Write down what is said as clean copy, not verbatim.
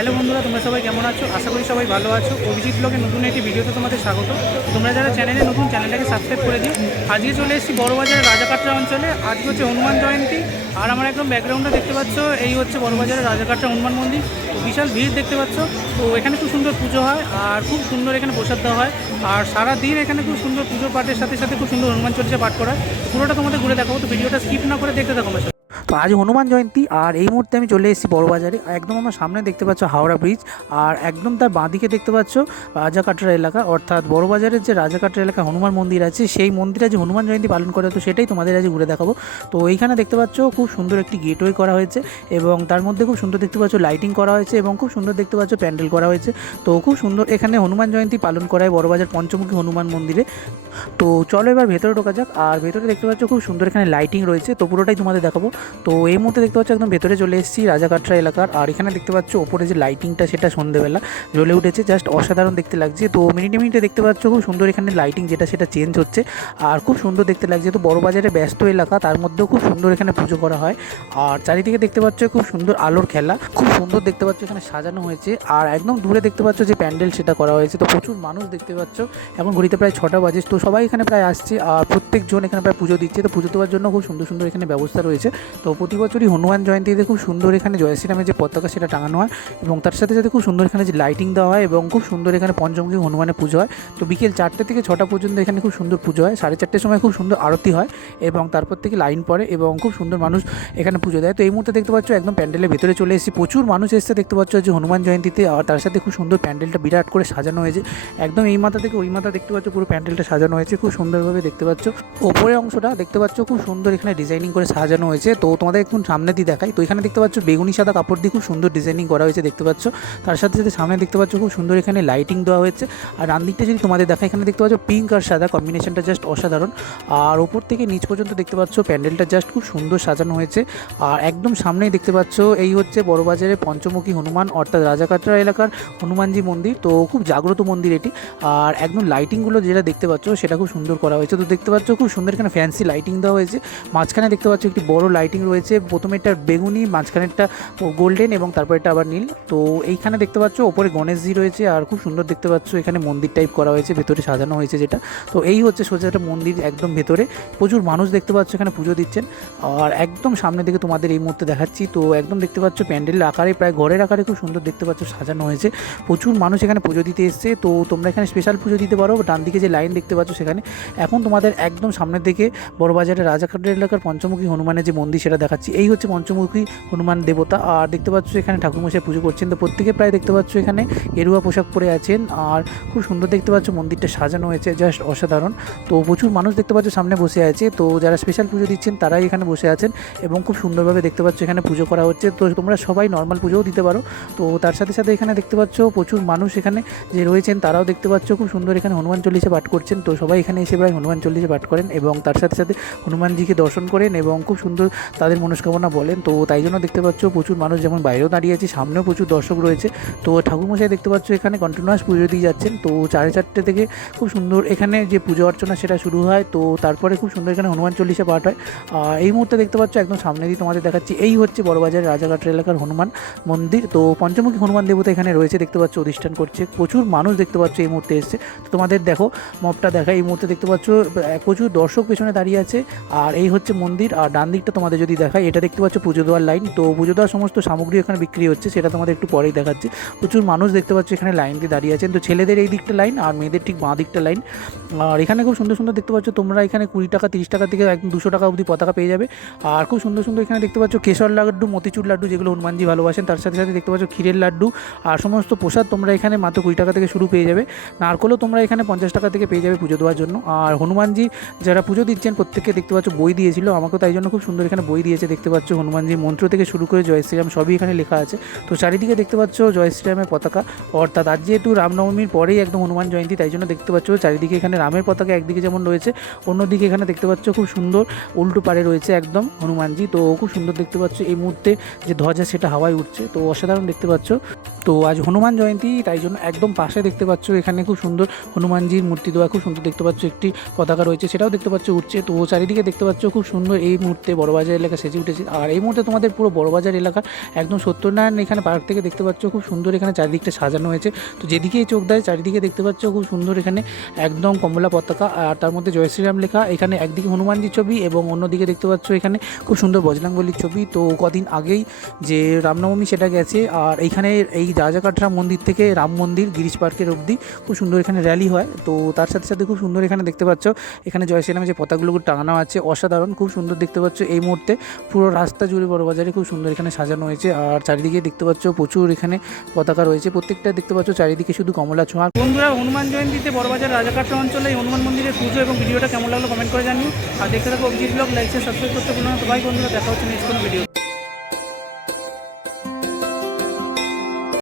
Hello বন্ধুরা, তোমরা সবাই কেমন আছো? আশা করি সবাই ভালো আছো। অভিজিৎ ব্লগের নতুন একটি ভিডিওতে তোমাদের স্বাগত। তোমরা যারা চ্যানেলে নতুন, চ্যানেলটাকে সাবস্ক্রাইব করে দিও। আজকে চলে এসেছি বড়বাজারের রাজাকাটরা অঞ্চলে। আজকে হচ্ছে হনুমান জয়ন্তী, আর আমার একদম ব্যাকগ্রাউন্ডে দেখতে পাচ্ছ এই হচ্ছে বড়বাজারের রাজাকাটরা হনুমান মন্দির। বিশাল ভিড় দেখতে পাচ্ছ। তো এখানে খুব সুন্দর পুজো হয়, আর খুব সুন্দর এখানে প্রসাদ দেওয়া হয়, আর সারা দিন এখানে খুব সুন্দর পুজো পাঠের সাথে সাথে খুব সুন্দর হনুমান চল্লিশা পাঠ করা হয়। পুরোটা তোমাদের ঘুরে দেখাবো, তো ভিডিওটা স্কিপ না করে দেখতে থাকো আমার সাথে। তো আজ হনুমান জয়ন্তী, আর এই মুহূর্তে আমি চলে এসেছি বড়বাজারে। একদম আমার সামনে দেখতে পাচ্ছ হাওড়া ব্রিজ, আর একদম তার বাঁদিকে দেখতে পাচ্ছ রাজাকাটরা এলাকা, অর্থাৎ বড়বাজারের যে রাজাকাটরা এলাকা হনুমান মন্দির আছে, সেই মন্দিরে যে হনুমান জয়ন্তী পালন করে, তো সেটাই তোমাদের আজ ঘুরে দেখাবো। তো এইখানে দেখতে পাচ্ছ খুব সুন্দর একটি গেটওয়ে করা হয়েছে, এবং তার মধ্যে খুব সুন্দর দেখতে পাচ্ছ লাইটিং করা হয়েছে, এবং খুব সুন্দর দেখতে পাচ্ছ প্যান্ডেল করা হয়েছে। তো খুব সুন্দর এখানে হনুমান জয়ন্তী পালন করা হয় বড়বাজার পঞ্চমুখী হনুমান মন্দিরে। তো চলো এবার ভেতরে ঢোকা যাক। আর ভেতরে দেখতে পাচ্ছ খুব সুন্দর এখানে লাইটিং রয়েছে, তো পুরোটাই তোমাদের দেখাবো। তো এই মুহূর্তে দেখতে পাচ্ছ একদম ভেতরে চলে এসেছি রাজাকাটরা এলাকার। আর এখানে দেখতে পাচ্ছ ওপরে যে লাইটিংটা, সেটা সন্ধ্যেবেলা জ্বলে উঠেছে, জাস্ট অসাধারণ দেখতে লাগছে। তো মিনিটে মিনিটে দেখতে পাচ্ছ খুব সুন্দর এখানে লাইটিং সেটা চেঞ্জ হচ্ছে, আর খুব সুন্দর দেখতে লাগছে। তো বড়বাজারে ব্যস্ত এলাকা, তার মধ্যেও খুব সুন্দর এখানে পুজো করা হয়। আর চারিদিকে দেখতে পাচ্ছ খুব সুন্দর আলোর খেলা, খুব সুন্দর দেখতে পাচ্ছ এখানে সাজানো হয়েছে। আর একদম দূরে দেখতে পাচ্ছ যে প্যান্ডেল, সেটা করা হয়েছে। তো প্রচুর মানুষ দেখতে পাচ্ছ, এখন ঘড়িতে প্রায় 6টা বাজে। তো সবাই এখানে প্রায় আসছে, আর প্রত্যেকজন এখানে প্রায় পুজো দিচ্ছে। তো পুজো দেওয়ার জন্য খুব সুন্দর সুন্দর এখানে ব্যবস্থা রয়েছে। তো প্রতি বছরই হনুমান জয়ন্তীতে খুব সুন্দর এখানে জয় শ্রীরামের যে পতাকা, সেটা টাঙানো হয়, এবং তার সাথে সাথে খুব সুন্দর এখানে যে লাইটিং দেওয়া হয়, এবং খুব সুন্দর এখানে পঞ্চমুখী হনুমানের পুজো হয়। তো বিকেল 4টে থেকে 6টা পর্যন্ত এখানে খুব সুন্দর পুজো হয়। 4:30টার সময় খুব সুন্দর আরতি হয়, এবং তারপর থেকে লাইন পড়ে, এবং খুব সুন্দর মানুষ এখানে পুজো দেয়। তো এই মুহূর্তে দেখতে পাচ্ছ একদম প্যান্ডেলের ভেতরে চলে এসেছি। প্রচুর মানুষ এসে দেখতে পাচ্ছ যে হনুমান জয়ন্তীতে, আর তার সাথে খুব সুন্দর প্যান্ডেলটা বিরাট করে সাজানো হয়েছে। একদম এই মাথা থেকে ওই মাথা দেখতে পাচ্ছ পুরো প্যান্ডেলটা সাজানো হয়েছে, খুব সুন্দরভাবে দেখতে পাচ্ছ। ওপরের অংশটা দেখতে পাচ্ছ খুব সুন্দর এখানে ডিজাইনিং করে সাজানো হয়েছে। তো তোমাদের একটু সামনে দিয়ে দেখাই। তো এখানে দেখতে পাচ্ছ বেগুনি সাদা কাপড় দিয়ে খুব সুন্দর ডিজাইনিং করা হয়েছে দেখতে পাচ্ছ। তার সাথে সাথে সামনে দেখতে পাচ্ছ খুব সুন্দর এখানে লাইটিং দেওয়া হয়েছে। আর ডান দিকটা যদি তোমাদের দেখা, এখানে দেখতে পাচ্ছ পিঙ্ক আর সাদা কম্বিনেশনটা জাস্ট অসাধারণ। আর ওপর থেকে নিচ পর্যন্ত দেখতে পাচ্ছ প্যান্ডেলটা জাস্ট খুব সুন্দর সাজানো হয়েছে। আর একদম সামনেই দেখতে পাচ্ছ এই হচ্ছে বড়বাজারের পঞ্চমুখী হনুমান, অর্থাৎ রাজাকাটরা এলাকার হনুমানজি মন্দির। তো খুব জাগ্রত মন্দির এটি। আর একদম লাইটিংগুলো যেটা দেখতে পাচ্ছ, সেটা খুব সুন্দর করা হয়েছে। তো দেখতে পাচ্ছ খুব সুন্দর এখানে ফ্যান্সি লাইটিং দেওয়া হয়েছে। মাঝখানে দেখতে পাচ্ছ একটি বড় লাইটিং রয়েছে, প্রথমে একটা বেগুনি, মাঝখানেরটা গোল্ডেন, এবং তারপর এটা আবার নীল। তো এইখানে দেখতে পাচ্ছ ওপরে গণেশজি রয়েছে, আর খুব সুন্দর দেখতে পাচ্ছ এখানে মন্দির টাইপ করা হয়েছে, ভেতরে সাজানো হয়েছে যেটা। তো এই হচ্ছে সোজা একটা মন্দির একদম ভেতরে। প্রচুর মানুষ দেখতে পাচ্ছ এখানে পুজো দিচ্ছেন। আর একদম সামনে দিকে তোমাদের এই মুহূর্তে দেখাচ্ছি। তো একদম দেখতে পাচ্ছ প্যান্ডেলের আকারে, প্রায় ঘরের আকারে খুব সুন্দর দেখতে পাচ্ছ সাজানো হয়েছে। প্রচুর মানুষ এখানে পুজো দিতে এসছে। তো তোমরা এখানে স্পেশাল পুজো দিতে পারো। ডান দিকে যে লাইন দেখতে পাচ্ছ সেখানে। এখন তোমাদের একদম সামনের দিকে বড়বাজারের রাজাকাটরা এলাকার পঞ্চমুখী হনুমানের যে মন্দির, সেটা দেখাচ্ছি। এই হচ্ছে পঞ্চমুখী হনুমান দেবতা। আর দেখতে পাচ্ছ এখানে ঠাকুরমশাই পুজো করছেন। তো প্রত্যেকে প্রায় দেখতে পাচ্ছ এখানে গেরুয়া পোশাক পরে আছেন, আর খুব সুন্দর দেখতে পাচ্ছ মন্দিরটা সাজানো হয়েছে, জাস্ট অসাধারণ। তো প্রচুর মানুষ দেখতে পাচ্ছ সামনে বসে আছে। তো যারা স্পেশাল পুজো দিচ্ছেন তারাই এখানে বসে আছেন, এবং খুব সুন্দরভাবে দেখতে পাচ্ছ এখানে পুজো করা হচ্ছে। তো তোমরা সবাই নর্মাল পুজোও দিতে পারো। তো তার সাথে সাথে এখানে দেখতে পাচ্ছ প্রচুর মানুষ এখানে যে রয়েছেন, তারাও দেখতে পাচ্ছ খুব সুন্দর এখানে হনুমান চল্লিশা পাঠ করছেন। তো সবাই এখানে এসে প্রায় হনুমান চল্লিশা পাঠ করেন, এবং তার সাথে সাথে হনুমানজিকে দর্শন করেন, এবং খুব সুন্দর তাদের মনস্কামনা বলেন। তো তাই জন্য দেখতে পাচ্ছ প্রচুর মানুষ যেমন বাইরেও দাঁড়িয়ে আছে, সামনেও প্রচুর দর্শক রয়েছে। তো ঠাকুরমশাই দেখতে পাচ্ছ এখানে কন্টিনিউয়াস পুজো দিয়ে যাচ্ছেন। তো 4:30 থেকে খুব সুন্দর এখানে যে পুজো অর্চনা, সেটা শুরু হয়। তো তারপরে খুব সুন্দর এখানে হনুমান চল্লিশা পাঠ হয়। এই মুহূর্তে দেখতে পাচ্ছ একদম সামনে দিয়ে তোমাদের দেখাচ্ছি, এই হচ্ছে বড়বাজারের রাজাকাটরা এলাকার হনুমান মন্দির। তো পঞ্চমুখী হনুমান দেবতা এখানে রয়েছে, দেখতে পাচ্ছ অধিষ্ঠান করছে। প্রচুর মানুষ দেখতে পাচ্ছ এই মুহূর্তে এসছে। তো তোমাদের দেখো মপটা দেখা, এই মুহূর্তে দেখতে পাচ্ছ প্রচুর দর্শক পেছনে দাঁড়িয়ে আছে। আর এই হচ্ছে মন্দির। আর ডান দিকটা তোমাদের যদি দেখায়, এটা দেখতে পাচ্ছ পুজো দেওয়ার লাইন। তো পুজো দেওয়ার সমস্ত সামগ্রী এখানে বিক্রি হচ্ছে, সেটা তোমাদের একটু পরেই দেখাচ্ছি। প্রচুর মানুষ দেখতে পাচ্ছ এখানে লাইন দিয়ে দাঁড়িয়ে আছেন। তো ছেলেদের এই দিকটা লাইন, আর মেয়েদের ঠিক বাঁ দিকটা লাইন। আর এখানে খুব সুন্দর সুন্দর দেখতে পাচ্ছ তোমরা এখানে 20 টাকা 30 টাকা থেকে একদম 200 টাকা অবধি পতাকা পেয়ে যাবে। আর খুব সুন্দর সুন্দর এখানে দেখতে পাচ্ছ কেশর লাড্ডু, মতিচুর লাড্ডু, যেগুলো হনুমানজি ভালোবাসেন। তার সাথে সাথে দেখতে পাচ্ছ ক্ষীরের লাড্ডু, আর সমস্ত প্রসাদ তোমরা এখানে মাত্র 20 টাকা থেকে শুরু পেয়ে যাবে। নারকলও তোমরা এখানে 50 টাকা থেকে পেয়ে যাবে পুজো দেওয়ার জন্য। আর হনুমানজি যারা পুজো দিচ্ছেন প্রত্যেককে দেখতে পাচ্ছ বই দিয়েছিল, আমাকেও তাই জন্য খুব সুন্দর এখানে বই দিয়েছে। দেখতে পাচ্ছ হনুমানজির মন্ত্র থেকে শুরু করে জয় শ্রীরাম সবই এখানে লেখা আছে। তো চারিদিকে দেখতে পাচ্ছ জয় শ্রীরামের পতাকা, অর্থাৎ আজ যেহেতু রামনবমীর পরেই একদম হনুমান জয়ন্তী, তাই জন্য দেখতে পাচ্ছ চারিদিকে এখানে রামের পতাকা একদিকে যেমন রয়েছে, অন্যদিকে এখানে দেখতে পাচ্ছ খুব সুন্দর উল্টো পারে রয়েছে একদম হনুমানজি। তো খুব সুন্দর দেখতে পাচ্ছ এই মুহূর্তে যে ধ্বজা, সেটা হাওয়ায় উঠছে। তো অসাধারণ দেখতে পাচ্ছ। তো আজ হনুমান জয়ন্তী, তাই জন্য একদম পাশে দেখতে পাচ্ছ এখানে খুব সুন্দর হনুমানজির মূর্তি দেওয়া, খুব সুন্দর দেখতে পাচ্ছ একটি পতাকা রয়েছে, সেটাও দেখতে পাচ্ছ উঠছে। তো চারিদিকে দেখতে পাচ্ছ খুব সুন্দর এই মুহূর্তে বড়বাজার এলাকায় এলাকা সেজে উঠেছে। আর এই মুহূর্তে তোমাদের পুরো বড়বাজার এলাকা একদম সত্যনারায়ণ এখানে পার্ক থেকে দেখতে পাচ্ছ, খুব সুন্দর এখানে চারিদিকটা সাজানো হয়েছে। তো যেদিকেই চোখ দেয় চারিদিকে দেখতে পাচ্ছ খুব সুন্দর এখানে একদম কমলা পতাকা, আর তার মধ্যে জয় শ্রীরাম লেখা। এখানে একদিকে হনুমানজির ছবি এবং অন্যদিকে দেখতে পাচ্ছ এখানে খুব সুন্দর বজরংবলীর ছবি। তো কদিন আগেই যে রামনবমী সেটা গেছে, আর এইখানে এই রাজাকাটরা মন্দির থেকে রাম মন্দির গিরিশ পার্কের অবধি খুব সুন্দর এখানে র্যালি হয়। তো তার সাথে সাথে খুব সুন্দর এখানে দেখতে পাচ্ছ এখানে জয় শ্রীরামের যে পতাকাগুলো টাঙানো আছে অসাধারণ, খুব সুন্দর দেখতে পাচ্ছ। এই মুহূর্তে পুরো রাস্তা জুড়ে বড়বাজারে খুব সুন্দর এখানে সাজানো হয়েছে, আর চারিদিকে দেখতে পাচ্ছ প্রচুর এখানে পতাকা রয়েছে, প্রত্যেকটা দেখতে পাচ্ছ চারিদিকে শুধু কমলা ছোঁয়া। বন্ধুরা, হনুমান জয়ন্তীতে বড়বাজার রাজাকাটরা অঞ্চলে এই হনুমান মন্দিরের পুজো এবং ভিডিওটা কেমন লাগলো কমেন্ট করে জানিও। আর দেখতে থাকো Abhijit blog, like share subscribe করতে ভুলো না। তো ভাই বন্ধুরা, দেখা হচ্ছে নেক্সট কোনো ভিডিও।